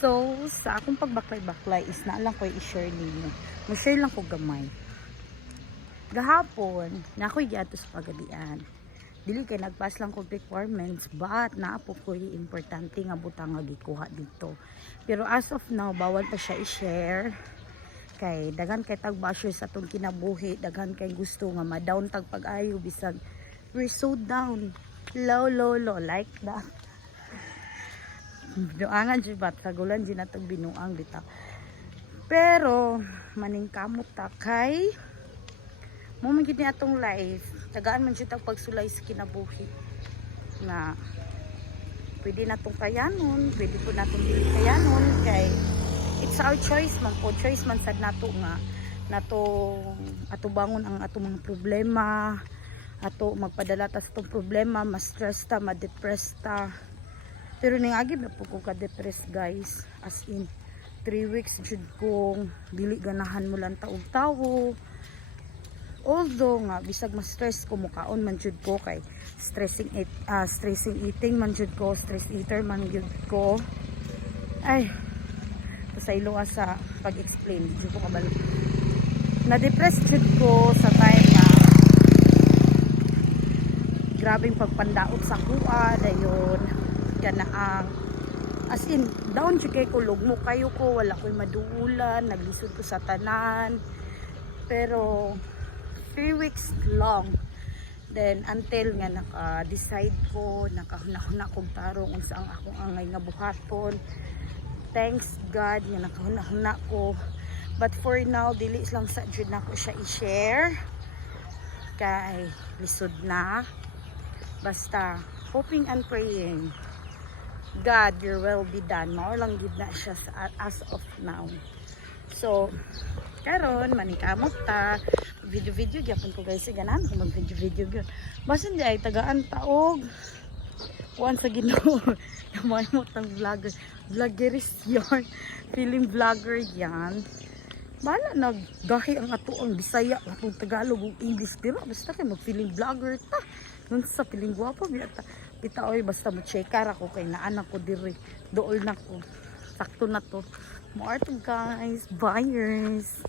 So, sa akong pagbaklay-baklay is na lang ko i-share ninyo. Mo-share lang ko gamay. Gahapon, na ako'y giato sa pagadian. Dili kay nagpass lang ko requirements, but naapo ko yung importante nga butang nga gikuha dito. Pero as of now, bawal pa siya i-share. Kay daghan kay tag basher sa atong kinabuhi, daghan kay gusto nga ma-down tag pag-ayo bisag we're so down. Low, like that. Binuangan dyan ba? Sagulan dyan natong binuang dito. Pero, maningkamot ta kay mumagid ni atong life. Tagaan man dyan pagsulay sa kinabuhi. Nga, pwede natong kayanon, pwede po natong dili kayanon, kay it's our choice man po. Choice man sad nato nga, ato bangon ang atong mga problema, ato magpadala ta sa itong problema, ma-stress ta, ma-depress ta. Pero ningagib na po ko ka-depress guys. As in, 3 weeks jud kong dili ganahan mo lang taog-tawo. Although nga, bisag ma-stress ko, mukaon man jud ko kay stressing eating man jud ko, stress eater man jud ko. Ay, pasaylo sa pag-explain. Jud ko kabalik. Na-depress jud ko sa time na grabing pagpandaot sa kuha, dayon ganaang as in down jud kay ko, lugmo kayo ko, wala ko'y maduulan, naglisod ko sa tanan. Pero 3 weeks long, then until nga naka-decide ko, nakahuna-huna kong tarong unsa ang akong angay nga buhaton. Thanks God nga nakahuna-huna ko, but for now dili lang sa jud nako siya i-share kay lisod na. Basta hoping and praying God, your will be done. Mao lang gid na siya as of now. So, karon manikamot ta. Video gyapon ko guys, ganan ko mag video gyud. Basta di ay tagaan taog. Kuan sa Ginoo. Gamay mo tang vlogger. Vloggeris yarn. Feeling vlogger yan. Bala naggahi ang ato ang Bisaya, atong Tagalog ug English dira. Basta kay mag-feeling vlogger ta. Nun sa feeling guwapo bita. Bita oy basta mo checkar ako kay naanak ko diri. Dool na ko. Sakto na to. More to guys, buyers.